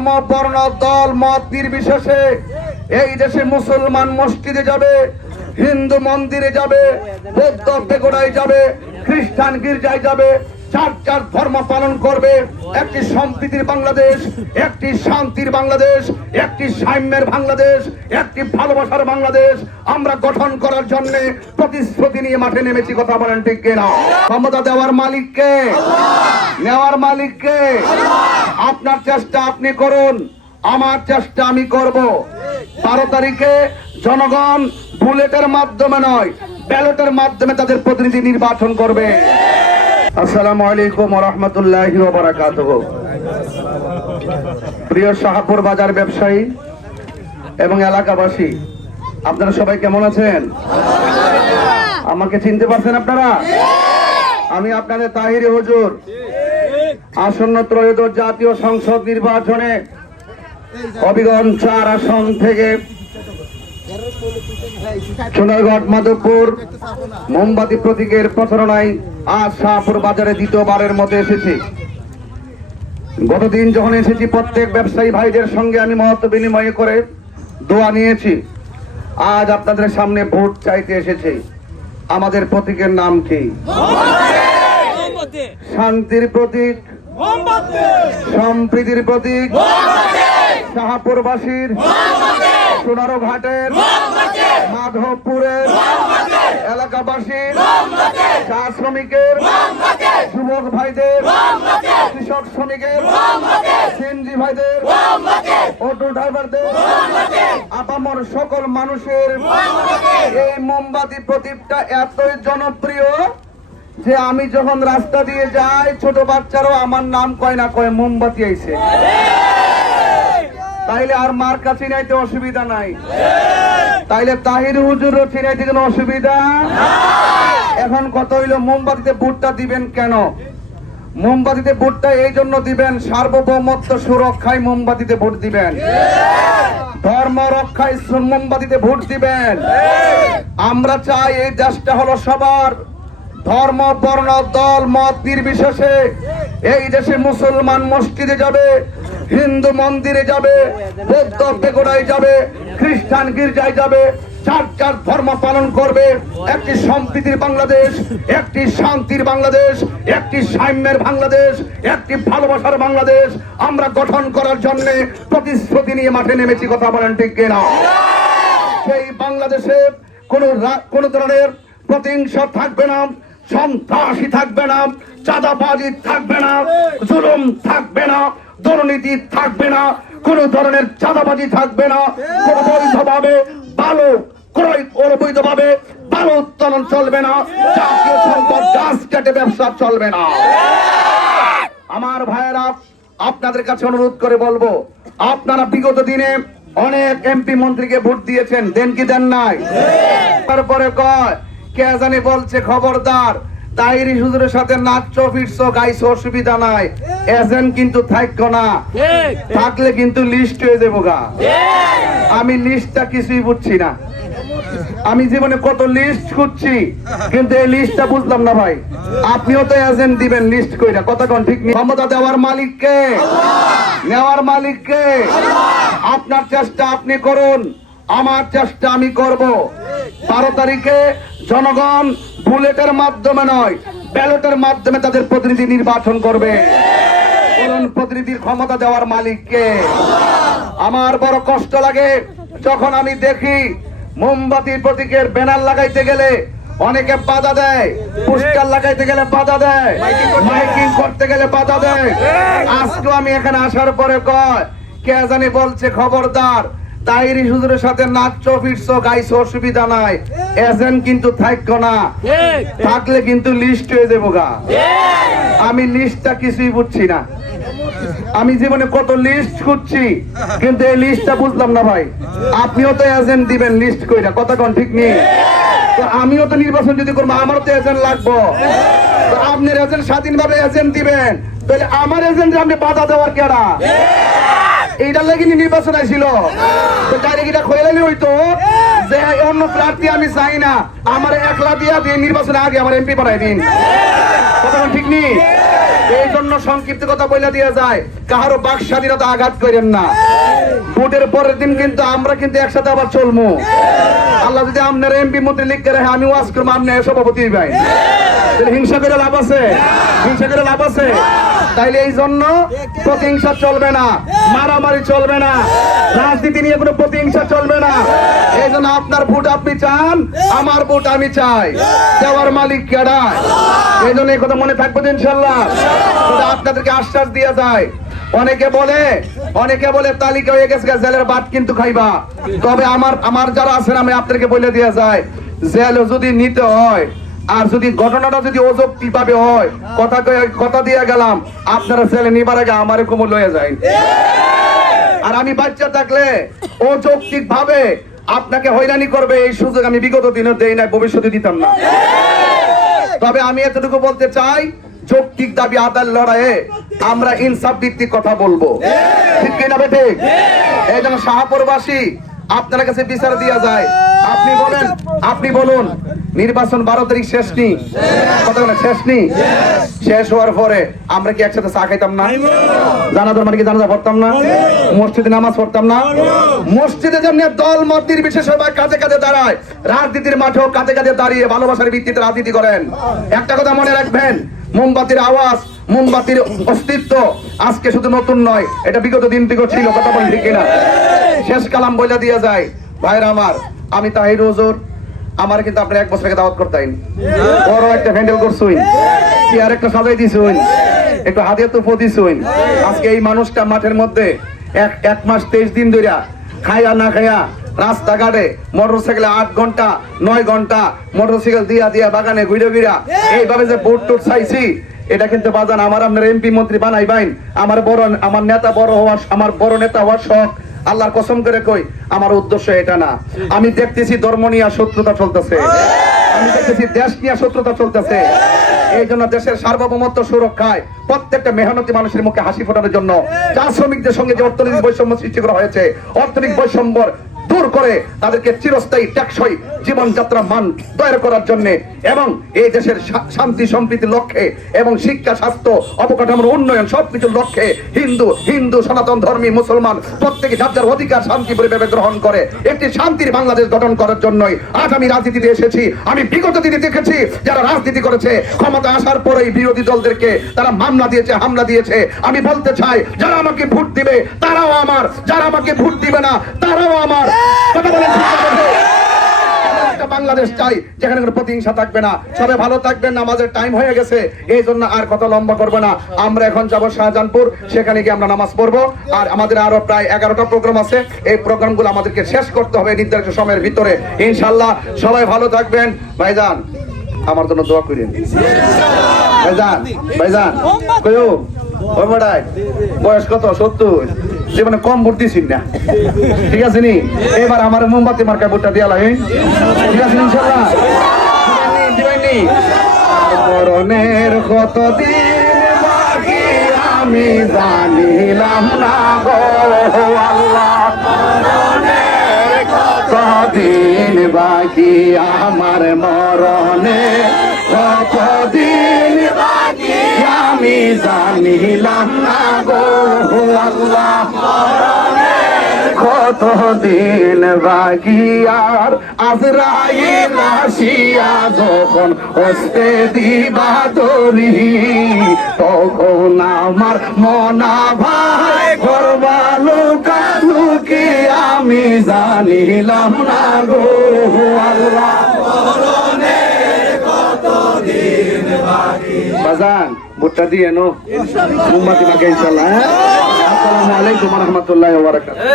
ধর্ম বর্ণ দল মত নির্বিশেষে এই দেশে মুসলমান মসজিদে যাবে, হিন্দু মন্দিরে যাবে, বৌদ্ধ পেগোডায় যাবে, খ্রিস্টান গির্জায় যাবে, যার যার ধর্ম পালন করবে। একটি সম্প্রীতির বাংলাদেশ, একটি শান্তির বাংলাদেশ, একটি সাম্যের বাংলাদেশ, একটি ভালোবাসার বাংলাদেশ আমরা গঠন করার জন্য প্রতিশ্রুতি নিয়ে মাঠে নেমেছি। কথা বলেন ঠিক কিনা? ক্ষমতা দেওয়ার মালিককে, নেওয়ার মালিককে। আপনার চেষ্টা আপনি করুন, আমার চেষ্টা আমি করব। 12 তারিখে জনগণ বুলেটের মাধ্যমে নয়, ব্যালটের মাধ্যমে তাদের প্রতিনিধি নির্বাচন করবে। আসসালামু আলাইকুম ওয়া রাহমাতুল্লাহি ওয়া বারাকাতুহু। প্রিয় শাহপুর বাজার ব্যবসায়ী এবং এলাকাবাসী, আপনারা সবাই কেমন আছেন? আমাকে চিনতে পারছেন আপনারা? আমি আপনাদের তাহিরি হুজুর। আসন্ন ত্রয়োদশ জাতীয় সংসদ নির্বাচনে হবিগঞ্জ 4 আসন থেকে সোনারঘাট মাধবপুর মোমবাতি প্রতীকের প্রচারণায় আজ শাহপুর বাজারে দ্বিতীয়বারের মতো এসেছি। গতদিন যখন এসেছি প্রত্যেক ব্যবসায়ী ভাইদের সঙ্গে আমি মহত্ব বিনিময় করে দোয়া নিয়েছি। আজ আপনাদের সামনে ভোট চাইতে এসেছি। আমাদের প্রতীকের নাম কি? শান্তির প্রতীক, সম্প্রীতির প্রতীক, শাহপুরবাসীর, সোনারঘাটের, মাধবপুরের এলাকাবাসীর, চা শ্রমিকের, যুবক ভাইদের, কৃষক শ্রমিকের, সিএনজি ভাইদের, অটো ড্রাইভারদের, আপামর সকল মানুষের এই মোমবাতি প্রদীপটা এতই জনপ্রিয় যে আমি যখন রাস্তা দিয়ে যাই ছোট বাচ্চারাও আমার নাম কয় না কয় মোমবাতি আইছে। তাইলে আর মার্কা চিনাইতে অসুবিধা নাই, তাইলে তাহির হুজুরও চিনাইতে কোনো অসুবিধা। এখন কত হইলো মোমবাতিতে ভোটটা দিবেন কেন? মোমবাতিতে ভোটটা এই জন্য দিবেন, সার্বভৌমত্ব সুরক্ষায় মোমবাতিতে ভোট দিবেন, ধর্ম রক্ষায় মোমবাতিতে ভোট দিবেন। আমরা চাই এই দেশটা হলো সবার, ধর্ম বর্ণ দল মত নির্বিশেষে এই দেশে মুসলমান মসজিদে যাবে, হিন্দু মন্দিরে যাবে, বৌদ্ধ পেগোডায় যাবে, খ্রিস্টান গির্জায় যাবে, যার যার ধর্ম পালন করবে। একটি সম্প্রীতির বাংলাদেশ, একটি শান্তির বাংলাদেশ, একটি সাম্যের বাংলাদেশ, একটি ভালোবাসার বাংলাদেশ আমরা গঠন করার জন্য প্রতিশ্রুতি নিয়ে মাঠে নেমেছি। কথা বলেন ঠিক কিনা? সেই বাংলাদেশে কোন ধরনের প্রতিহিংসা থাকবে না, সন্ত্রাসী থাকবে না, চাঁদাবাজি থাকবে না, জুলুম থাকবে না, দুর্নীতি থাকবে না, কোন ধরনের চাঁদাবাজি থাকবে না, অবৈধভাবে বালু ক্রয়, অবৈধভাবে বালু উত্তোলন চলবে না, জাতীয় সম্পদ গাছ কেটে ব্যবসা চলবে না। আমার ভাইয়েরা, আপনাদের কাছে অনুরোধ করে বলবো, আপনারা বিগত দিনে অনেক এমপি মন্ত্রীকে ভোট দিয়েছেন, দেন কি দেন নাই? তারপরে কয় কে জানি বলছে খবরদার তাহিরি হুজুরের সাথে নাচছো ফিরছো গাইছো অসুবিধা নাই, এজেন্ট কিন্তু থাকতো না, থাকলে কিন্তু লিস্ট হয়ে যাবো গা। আমি লিস্টটা কিছুই বুঝছি না, আমি জীবনে কত লিস্ট খুঁজছি কিন্তু এই লিস্টটা বুঝলাম না ভাই। আপনিও তো এজেন্ট দিবেন লিস্ট কইরা, কথা কোন ঠিক নেই। ক্ষমতা দেওয়ার মালিককে, নেওয়ার মালিককে। আপনার চেষ্টা আপনি করুন, আমার চেষ্টা আমি করব। 12 তারিখে জনগণ বুলেটের মাধ্যমে নয়, ব্যালটের মাধ্যমে তাদের প্রতিনিধি নির্বাচন করবে। প্রতিনিধির ক্ষমতা দেওয়ার মালিককে। আমার বড় কষ্ট লাগে যখন আমি দেখি মোমবাতি প্রতীকের ব্যানার লাগাইতে গেলে অনেকে বাধা দেয়, পোস্টার লাগাইতে গেলে বাধা দেয়, মাইকিং করতে গেলে বাধা দেয়। আজকে আমি এখানে আসার পরে কয় কে জানি বলছে খবরদার তাহিরি হুজুরের সাথে নাচছো ফিরছো গাইছো অসুবিধা নাই, এজেন্ট কিন্তু থাকতো না, থাকলে কিন্তু লিস্ট হয়ে যাবো গা। আমি লিস্টটা কিছুই বুঝছি না, আমি জীবনে কত লিস্ট খুঁজছি কিন্তু এই লিস্টটা বুঝলাম না ভাই। আপনিও তো এজেন্ট দিবেন লিস্ট কইরা, কথা কোন ঠিক নেই? তো আমিও তো নির্বাচন যদি করবো আমারও তো এজেন্ট লাগবো। তো আপনার এজেন্ট স্বাধীনভাবে এজেন্ট দিবেন, তাহলে আমার এজেন্ট আপনি বাধা দেওয়ার কেডা? এইটার লাগি নির্বাচন আইছিল, তো ডাইরেক্ট এটা খোয়াইলে হইতো যে অন্য প্রার্থী আমি চাই না, আমার একলা দিয়া দিয়ে নির্বাচনে আগে আমার এমপি বানাই দিন, কথা ঠিক নেই? এই জন্য সংক্ষিপ্ত কথা বলে দিয়ে যায়, কাহারও বাক স্বাধীনতা আঘাত করেন না। ভোটের পরের দিন কিন্তু আমরা কিন্তু একসাথে আবার চলবো। আল্লাহ যদি আপনার এমপি মন্ত্রী লিখতে রাখে, আমি ওয়াজ করবো, আপনি সভাপতি ভাই, হিংসা করে লাভ আছে? হিংসা করে লাভ আছে? তাইলে এই জন্য প্রতিহিংসা চলবে না, মারামারি চলবে না, রাজনীতি নিয়ে কোনো প্রতিহিংসা চলবে না। এই জন্য আপনার ভোট আপনি চান, আমার ভোট আমি চাই, দেওয়ার মালিক কেডা? এই জন্য এই কথা মনে থাকবে ইনশাল্লাহ। আপনাদেরকে আশ্বাস দিয়ে যায়, অনেকে বলে তালিকা হয়ে গেছে জেলের ভাত কিন্তু খাইবা। তবে আমার যারা আছেন, আমি আপনাদেরকে বলে দিয়ে যায়, জেল যদি নিতে হয় আর যদি ঘটনাটা যদি অযৌক্তিক ভাবে হয়, কথা দিয়ে গেলাম, আপনারা জেলে নিবার আগে আমারে কোমর লয়ে যায়। আর আমি বাচ্চা থাকলে অযৌক্তিক ভাবে আপনাকে হয়রানি করবে এই সুযোগ আমি বিগত দিনে দেই না, ভবিষ্যতে দিতাম না। তবে আমি এতটুকু বলতে চাই, যৌক্তিক দাবি আদার লড়াইয়ে আমরা ইনসাফ ভিত্তিক কথা বলবো, ঠিক কিনা বেঠে? এই জন্য শাহপুরবাসী আপনার কাছে বিচার দিয়া যায়। আপনি বলুন, নির্বাচন 12 তারিখ শেষ নি? কথা বলেন, শেষ নি? শেষ হওয়ার পরে আমরা কি একসাথে চা খাইতাম না? জানাজার মানে কি জানাজা পড়তাম না? মসজিদে নামাজ পড়তাম না? মসজিদে যেমনি দল মত নির্বিশেষে সবাই কাজে কাজে দাঁড়ায়, রাজনীতির মাঠেও কাজে কাজে দাঁড়িয়ে ভালোবাসার ভিত্তিতে রাজনীতি করেন। একটা কথা মনে রাখবেন, মোমবাতির আওয়াজ, মোমবাতির অস্তিত্ব আজকে শুধু নতুন নয়, এটা বিগত দিন থেকে ছিল। কথা বলেন, ঠিক কিনা? শেষ কালাম বইলা দিয়া যায়, ভাইরা আমার, আমি তাহির হুজুর, আমার কিন্তু আপনি 1 বছর আগে দাওয়াত করতেন, বড় একটা হ্যান্ডেল করছুন, চেয়ার একটা সাজাই দিছুন, একটু হাতে তো দিছুন। আজকে এই মানুষটা মাঠের মধ্যে এক মাস 23 দিন ধরে খাইয়া না খাইয়া রাস্তাঘাটে মোটরসাইকেলে 8 ঘন্টা 9 ঘন্টা মোটরসাইকেল দিয়া বাগানে ঘুরে এইভাবে যে ভোট টোট চাইছি, এটা কিন্তু বাজান আমার আপনার এমপি মন্ত্রী বানাইবেন। আমার নেতা বড় হওয়া, আমার বড় নেতা হওয়ার শখ, আল্লাহর কসম করে কই, আমার উদ্দেশ্য এটা না। আমি দেখতেছি ধর্ম নিয়ে শত্রুতা চলতেছে, আমি দেখতেছি দেশ নিয়ে শত্রুতা চলতেছে। এই জন্য দেশের সার্বভৌমত্ব সুরক্ষায় প্রত্যেকটা মেহনতি মানুষের মুখে হাসি ফোটানোর জন্য চা শ্রমিকদের সঙ্গে যে অর্থনৈতিক বৈষম্য সৃষ্টি করা হয়েছে, অর্থনৈতিক বৈষম্য দূর করে তাদেরকে চিরস্থায়ী টেকসই জীবনযাত্রা মান তৈরি করার জন্য এবং এই দেশের শান্তি সম্প্রীতির লক্ষ্যে এবং শিক্ষা, স্বাস্থ্য, অবকাঠামোর উন্নয়ন সবকিছুর লক্ষ্যে হিন্দু সনাতন ধর্মী মুসলমান প্রত্যেকে যার অধিকার শান্তি পরিভাবে গ্রহণ করে একটি শান্তির বাংলাদেশ গঠন করার জন্যই আজ আমি রাজনীতিতে এসেছি। আমি বিগত দিনে দেখেছি যারা রাজনীতি করেছে, ক্ষমতা আসার পরেই বিরোধী দলদেরকে তারা মামলা দিয়েছে, হামলা দিয়েছে। আমি বলতে চাই, যারা আমাকে ভোট দিবে তারাও আমার, যারা আমাকে ভোট দিবে না তারাও আমার। কথা বলেন, বাংলাদেশ চাই যেখানে কোনো প্রতিহিংসা থাকবে না। সবাই ভালো থাকবেন, নামাজের টাইম হয়ে গেছে, এই জন্য আর কথা লম্বা করবো না। আমরা এখন যাব শাহজাহানপুর, সেখানে গিয়ে আমরা নামাজ পড়বো। আর আমাদের আরো প্রায় 11টা প্রোগ্রাম আছে, এই প্রোগ্রামগুলো আমাদেরকে শেষ করতে হবে নির্ধারিত সময়ের ভিতরে ইনশাল্লাহ। সবাই ভালো থাকবেন। ভাইজান আমার জন্য দোয়া করেন। ভাইজান কয়ো ওই বড়াই বয়স কত? 70। জীবনে কম ভোট দিছিস না, ঠিক আছে নি? এবার আমার মোমবাতি মার্কা ভোটটা দিয়া লাগে, ঠিক আছে ইনশাআল্লাহ? মরণের কতদিন বাকি আমি জানিলাম না গো আল্লাহ, কতদিন বাকি আমার মরণের কতদিন বাকি আমি জানিলাম না গো আল্লাহ, কতদিন বাকি আর আজরাইল আসিয়া যখন হস্তে দিবা দরি, তখন আমার মনা ভাই করবা লুকালুকি আমি জানিলাম না গো আল্লাহ, বাজান ভোটটা দিয়ে নো মোমবাতি মাকে ইনশাআল্লাহ। আসসালামু আলাইকুম ওয়া রাহমাতুল্লাহি ওয়া বারাকাতুহু।